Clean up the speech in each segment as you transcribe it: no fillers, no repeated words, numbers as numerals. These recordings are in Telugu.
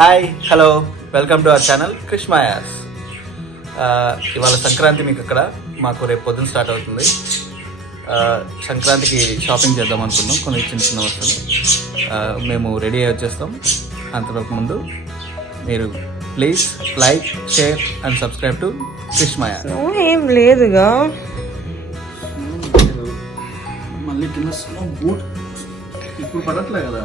Hi hello welcome to our channel Krishmayas. ఇవాళ సంక్రాంతి మీకు ఇక్కడ, మాకు రేపు పొద్దున్న స్టార్ట్ అవుతుంది. సంక్రాంతికి షాపింగ్ చేద్దాం అనుకున్నాం, కొన్ని చిన్న చిన్న వస్తువులు. మేము రెడీ అయ్యి వచ్చేస్తాం. అంతవరకు ముందు మీరు please like, share and subscribe to Krishmayas. ఏం లేదుగా, మళ్ళీ కింద స్నో బూట్ ఇప్పుడు పడట్లే కదా,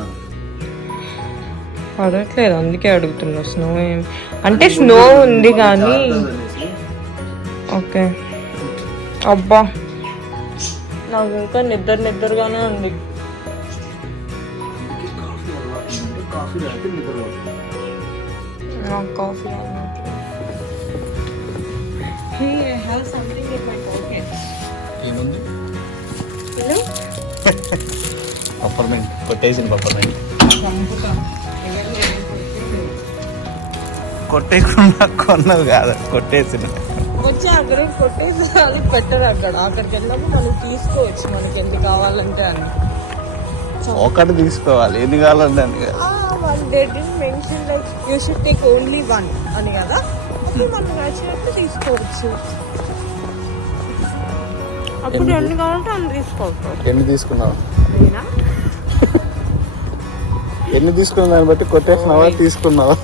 పడట్లేదు అందుకే అడుగుతున్నా. స్నో ఏం అంటే స్నో ఉంది కానీ ఓకే. అబ్బా నాకు ఇంకా నిద్రగానే ఉంది. నాకు కాఫీ పప్పర్మెంట్ కొట్టేసింది. పప్పర్మెంట్ కొట్టేకున్నా కొన్నది కాదు, కొట్టేసిన వచ్చి అక్కడ కొట్టేసి అది పెట్టరు. అక్కడికి వెళ్ళినప్పుడు మనం తీసుకోవచ్చు మనకి ఎన్ని కావాలంటే అని. ఒకటి తీసుకోవాలి, ఎన్ని కావాలంటే అని. Mention like you should take only one అని కదా, అప్పుడు మనం నచ్చినట్టు తీసుకోవచ్చు. అప్పుడు ఎన్ని కావాలంటే అన్ని తీసుకోవచ్చు. ఎన్ని తీసుకున్నావు? ఎన్ని తీసుకున్న దాన్ని బట్టి కొట్టేసినావా తీసుకున్నావా?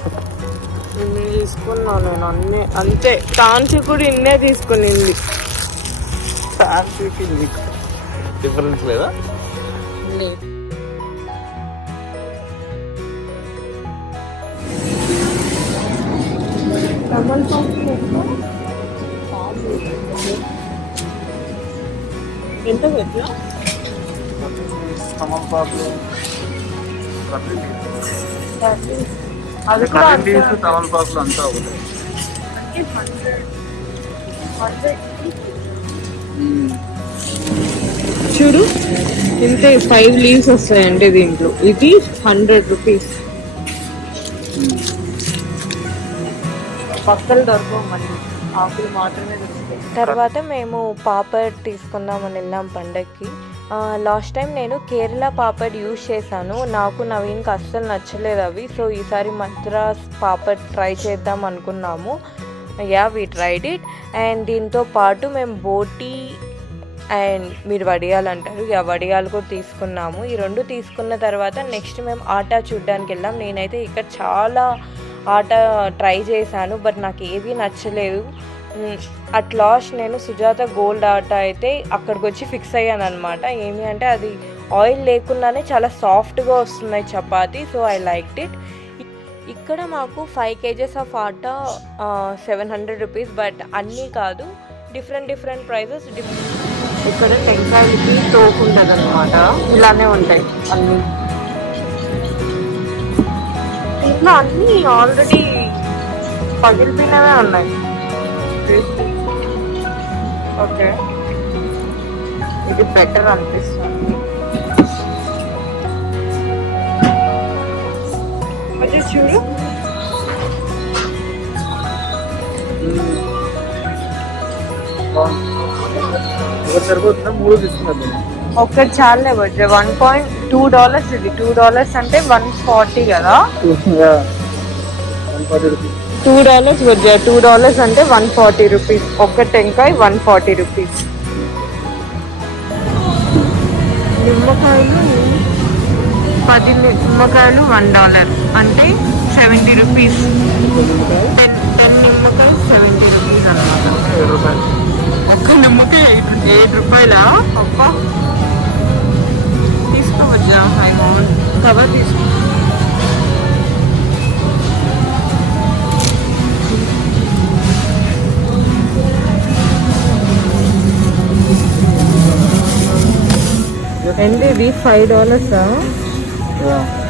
ఇన్ని తీసుకున్నావు నేను, అన్నీ అంతే. తాన్సి కూడా ఇన్నే తీసుకునింది. తాన్సికి నీకు డిఫరెన్స్ లేదా? లేదు. ఎంత పెట్టా? అది తమలపాకులు అంతా ఒకటి. చూడు ఇంతే 5 లీవ్స్ వస్తాయండి దీంట్లో. ఇది 100 రూపీస్. పక్కలు దొరకవు, మళ్ళీ ఆకులు మాత్రమే దొరుకుతాయి. తర్వాత మేము పాపడ్ తీసుకుందామని వెళ్ళాం పండగకి. లాస్ట్ టైం నేను కేరళ పాపడ్ యూజ్ చేశాను, నాకు నవీన్కి అస్సలు నచ్చలేదు అవి. సో ఈసారి మద్రాస్ పాపడ్ ట్రై చేద్దాం అనుకున్నాము. We tried it. అండ్ దీంతో పాటు మేము బోటీ అండ్ మీరు వడియాలు అంటారు, వడియాలు కూడా తీసుకున్నాము. ఈ రెండు తీసుకున్న తర్వాత నెక్స్ట్ మేము ఆటా చూడ్డానికి వెళ్ళాం. నేనైతే ఇక్కడ చాలా ఆట ట్రై చేశాను, బట్ నాకు ఏవి నచ్చలేదు. అట్ లాస్ట్ నేను సుజాత గోల్డ్ ఆట అయితే అక్కడికి వచ్చి ఫిక్స్ అయ్యాను అనమాట. ఏమి అంటే అది ఆయిల్ లేకుండానే చాలా సాఫ్ట్గా వస్తున్నాయి chapati. So I liked it. ఇక్కడ మాకు 5 kgs ఆఫ్ ఆట 700 రూపీస్, బట్ అన్నీ కాదు, డిఫరెంట్ ప్రైజెస్. ఇక్కడ టెంకాయలకి తోపు ఉంటుంది అనమాట, ఇలానే ఉంటాయి అన్నీ. ఇంట్లో అన్నీ ఆల్రెడీ పగిలిపోయినవే ఉన్నాయి. ఓకే, ఇది బెటర్ అనిపిస్తుంది. అది చూడు, సరిపోతుందా? 3 తీసుకున్నాను. ఒక్కటి చాలే బడ్జె. $1.2 ఇది. $2 అంటే 140 కదా. $2 బడ్జె. $2 అంటే 140 రూపీస్. ఒక్క టెంకాయ 140 రూపీస్. నిమ్మకాయలు 10 నిమ్మకాయలు $1 అంటే 70 రూపీస్. 10 నిమ్మకాయలు 70 రూపీస్ అన్నమాట. ఒక్క నిమ్మకాయ 8 రూపాయలా? అబ్బా, తీసుకోవచ్చా? కవర్ తీసుకో. ఎంత ఇది? $5.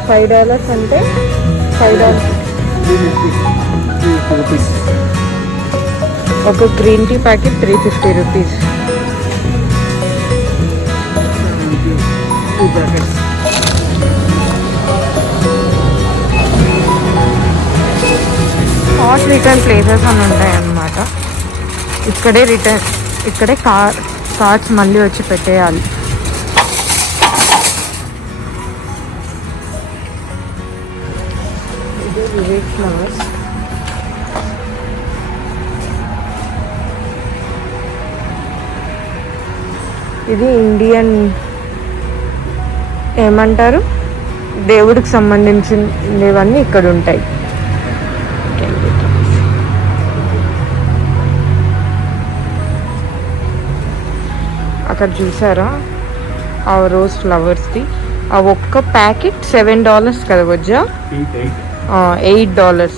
$5 అంటే $5. ఒక green tea packet 350 rupees. Hot return places అని ఉంటాయి అన్నమాట. ఇక్కడే కార్డ్స్ మళ్ళీ వచ్చి పెట్టేయాలి. ఇది వివేక్ ఫ్లవర్స్. ఇది ఇండియన్ ఏమంటారు దేవుడికి సంబంధించినవన్నీ ఇక్కడ ఉంటాయి. అక్కడ చూసారా ఆ రోజ్ ఫ్లవర్స్ది ఆ ఒక్క ప్యాకెట్ $7 కదా వజ్జా, $8.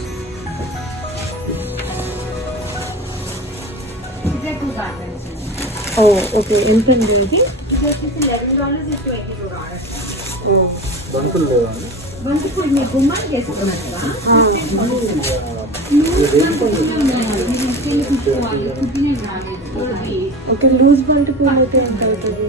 ఓకే ఎంత ఉంది ఇది? ఓకే లూజ్ బంతి పూలు అయితే ఎంత అవుతుంది?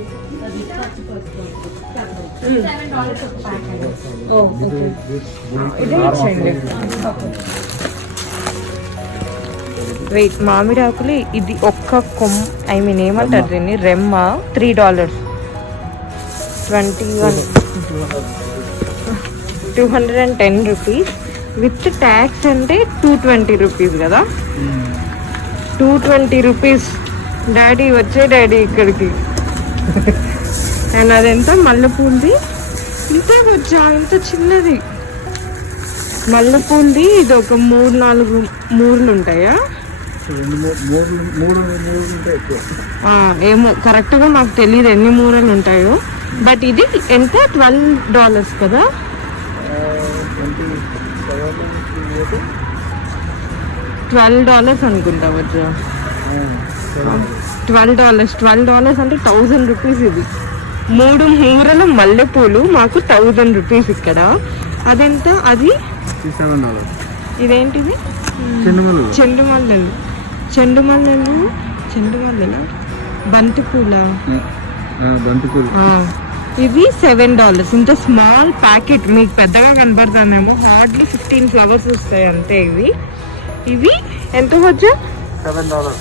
వెయిట్ మామిడి ఆకులు ఇది ఒక్క ఐ మీన్ ఏమంటారు దీన్ని రెమ్మ $3 210 రూపీస్ విత్ ట్యాక్స్ అంటే $220 కదా. 220 రూపీస్. డాడీ వచ్చే డాడీ ఇక్కడికి. అండ్ అదెంత మల్లెపూలది ఇంతే వచ్చా, ఇంత చిన్నది మల్లెపూలది. ఇది ఒక 3-4 మూరలు ఉంటాయా ఏమో కరెక్ట్గా మాకు తెలియదు ఎన్ని మూరలు ఉంటాయో. బట్ ఇది ఎంత $12 కదా. $12 అనుకుంటా వచ్చా. $12 అంటే 1000 రూపీస్. ఇది 3 మూరల మల్లెపూలు మాకు 1000 రూపీస్ ఇక్కడ. అదెంత? అది $7. ఇదేంటిది? చెండు మల్లెలు బంతిపూల. ఇది $7. ఇంత స్మాల్ ప్యాకెట్ మీకు పెద్దగా కనబడుతుందేమో. హార్డ్లీ 15 ఫ్లవర్స్ వస్తాయి అంతే. ఇవి ఎంత వచ్చా? $7.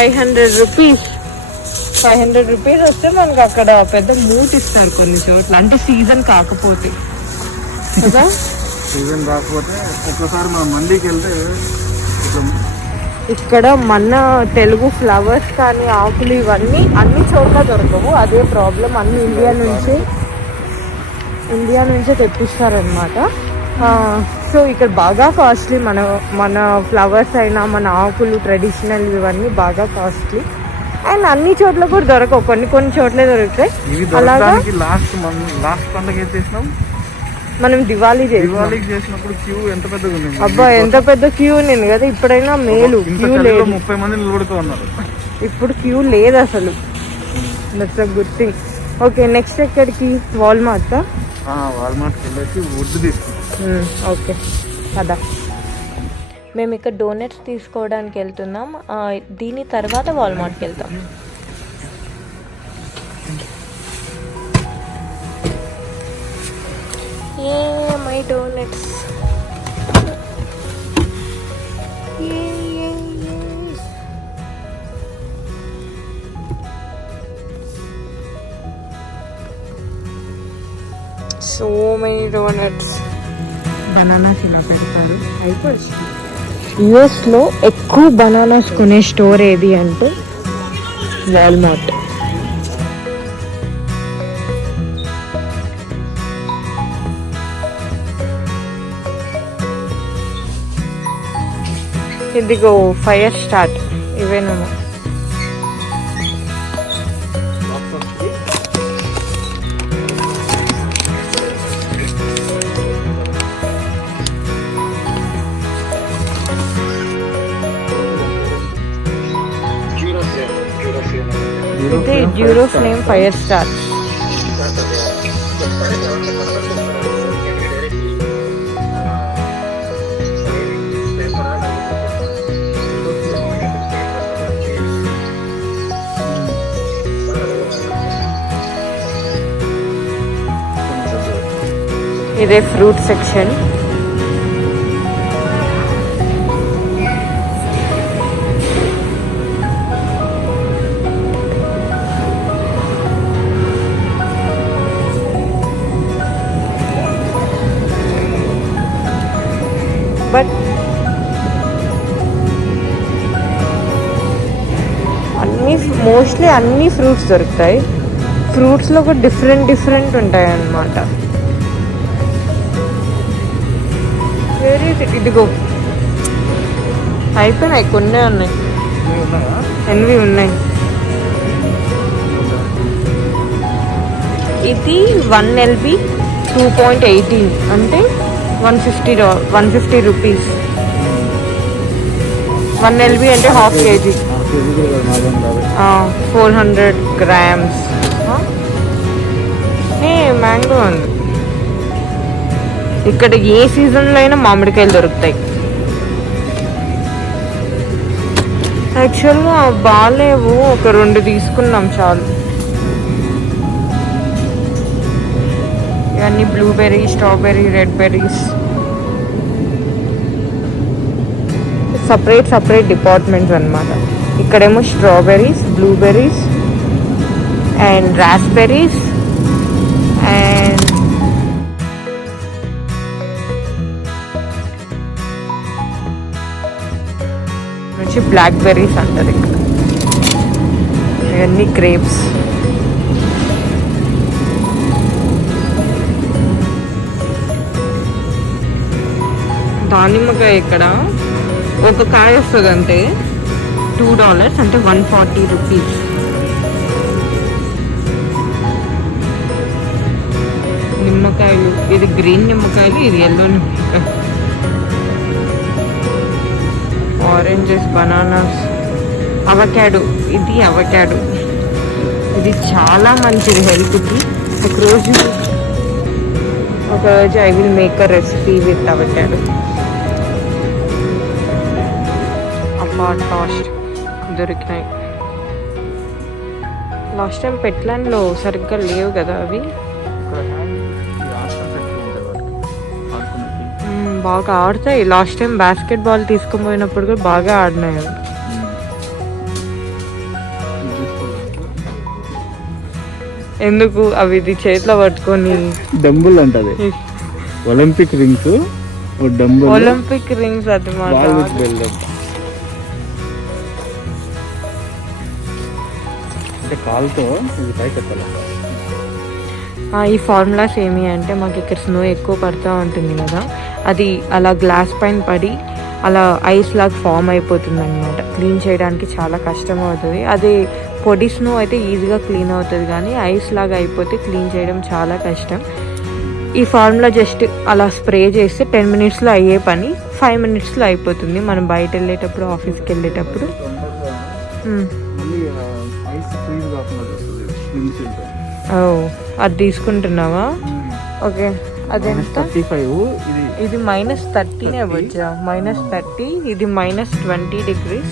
$500 రూపీస్ వస్తే మనకు అక్కడ పెద్ద మూట్ ఇస్తారు కొన్ని చోట్ల, అంటే సీజన్ కాకపోతే కదా. సీజన్ కాకపోతే ఒక్కసారి మనం మండీకి వెళ్తే ఇక్కడ మన తెలుగు ఫ్లవర్స్ కానీ ఆకులు ఇవన్నీ అన్ని చోట్ల దొరకవు. అదే ప్రాబ్లం. అన్ని ఇండియా నుంచే తెప్పిస్తారనమాట. సో ఇక్కడ బాగా కాస్ట్లీ. మన ఫ్లవర్స్ అయినా మన ఆకులు ట్రెడిషనల్ ఇవన్నీ బాగా కాస్ట్లీ. అండ్ అన్ని చోట్ల కూడా దొరకవు, కొన్ని చోట్లే దొరుకుతాయి. అలాగా లాస్ట్ పండుగ ఏం చేసినాం మనం దివాళీ చేసినప్పుడు క్యూ ఎంత పెద్దగా ఉంది. అబ్బా ఎంత పెద్ద క్యూ ఉంది కదా. ఇప్పుడైనా మేలు, క్యూ లేదు. 30 మంది నిలబడుతూ ఉన్నారు. ఇప్పుడు క్యూ లేదు అసలు. That's a good thing. Okay next ఎక్కడికి? వాల్మార్ట్కి వెళ్ళేసి వుడ్ తీసుకుంటాం. ఓకే కదా. మేము ఇక్కడ డోనట్స్ తీసుకోవడానికి వెళ్తున్నాం. దీని తర్వాత వాల్మార్ట్కి వెళ్తాం. My donuts. So many donuts. Bananas ఇలా పెడతారు. అయిపోయింది. యుఎస్లో ఎక్కువ బనానాస్ కొనే స్టోర్ ఏది అంటే వాల్మార్ట్. ఇదిగో ఫైర్ స్టార్ట్. ఇవేనేమో. ఇది డ్యూరో ఫ్లేమ్ ఫైర్ స్టార్. ఇదే ఫ్రూట్ సెక్షన్. బట్ మోస్ట్లీ అన్ని ఫ్రూట్స్ దొరుకుతాయి. ఫ్రూట్స్లో కూడా డిఫరెంట్ ఉంటాయి అన్నమాట. ఇదిగో అయిపోయినాయి, కొన్నే ఉన్నాయి, ఎన్వి ఉన్నాయి. ఇది 1 LB 2.18 అంటే 150 రూపీస్. 1 LB అంటే హాఫ్ కేజీ, 400 grams. మ్యాంగో ఉంది. ఇక్కడ ఏ సీజన్లో అయినా మామిడికాయలు దొరుకుతాయి. యాక్చువల్గా బాగాలేవు, ఒక 2 తీసుకున్నాం చాలు. ఇవన్నీ blueberry, strawberry, red berries. Separate departments అన్నమాట. ఇక్కడేమో strawberries, blueberries and raspberries and వచ్చి బ్లాక్ బెర్రీస్ అంటారు ఇక్కడ. ఇవన్నీ గ్రేప్స్. దానిమ్మకాయ ఇక్కడ ఒక కాయ వస్తుంది అంటే $2 అంటే 140 రూపీస్. నిమ్మకాయలు, ఇది గ్రీన్ నిమ్మకాయలు, ఇది ఎల్లో నిమ్మకాయ. Oranges, bananas, avocado. ఇది అవకాడో, ఇది చాలా మంచిది హెల్త్కి. ఒకరోజు I will make a recipe with avocado. Tossed దొరికినాయి. లాస్ట్ టైం పెట్లాండ్లో సరిగ్గా లేవు కదా అవి. బాగా ఆడతాయి. లాస్ట్ టైం బాస్కెట్ బాల్ తీసుకొని పోయినప్పుడు కూడా బాగా ఆడినాయి అవి. ఎందుకు అవి ఇది చేతిలో పట్టుకొని డంబుల్ అంటది. ఒలింపిక్ రింగ్స్, ఒలింపిక్ రింగ్స్ అది అంటే కాల్తో ఇది పైకి ఎత్తాలి. ఈ ఫార్ములాస్ ఏమి అంటే మాకు ఇక్కడ స్నో ఎక్కువ పడుతూ ఉంటుంది కదా, అది అలా గ్లాస్ పైన పడి అలా ఐస్ లాగా ఫామ్ అయిపోతుంది అనమాట. క్లీన్ చేయడానికి చాలా కష్టం అవుతుంది. అదే పొడి స్నో అయితే ఈజీగా క్లీన్ అవుతుంది, కానీ ఐస్ లాగా అయిపోతే క్లీన్ చేయడం చాలా కష్టం. ఈ ఫార్ములా జస్ట్ అలా స్ప్రే చేస్తే 10 minutesలో అయ్యే పని 5 minutesలో అయిపోతుంది. మనం బయట వెళ్ళేటప్పుడు, ఆఫీస్కి వెళ్ళేటప్పుడు. అది తీసుకుంటున్నావా? ఓకే, అదెంత? 35. ఇది -30 వచ్చా, -30. ఇది -20 degrees,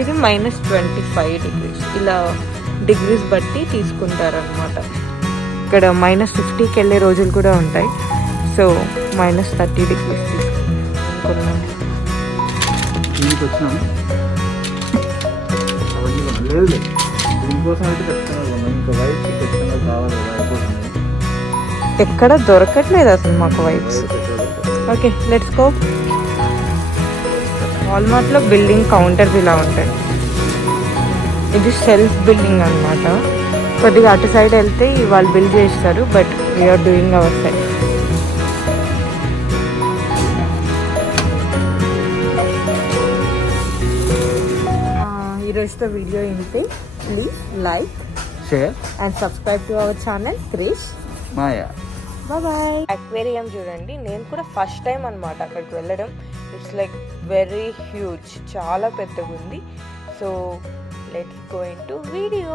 ఇది -25 degrees. ఇలా డిగ్రీస్ బట్టి తీసుకుంటారనమాట. ఇక్కడ -50కి వెళ్ళే రోజులు కూడా ఉంటాయి. సో -30 degrees తీసుకున్నాం. ఎక్కడ దొరకట్లేదు అసలు మాకు వైప్స్. Okay, let's go. వాల్మార్ట్లో బిల్డింగ్ కౌంటర్స్ ఇలా ఉంటాయి. ఇది సెల్ఫ్ బిల్డింగ్ అనమాట. కొద్దిగా అటు సైడ్ వెళ్తే వాళ్ళు బిల్ చేస్తారు, but we are doing our side. ఈరోజుతో వీడియో ఇంతే. Please like, share and subscribe to our channel Krish Maya. Bye. Aquarium చూడండి, నేను కూడా ఫస్ట్ టైం అనమాట అక్కడికి వెళ్ళడం. ఇట్స్ లైక్ వెరీ హ్యూజ్, చాలా పెద్దగా ఉంది. So let's go into video.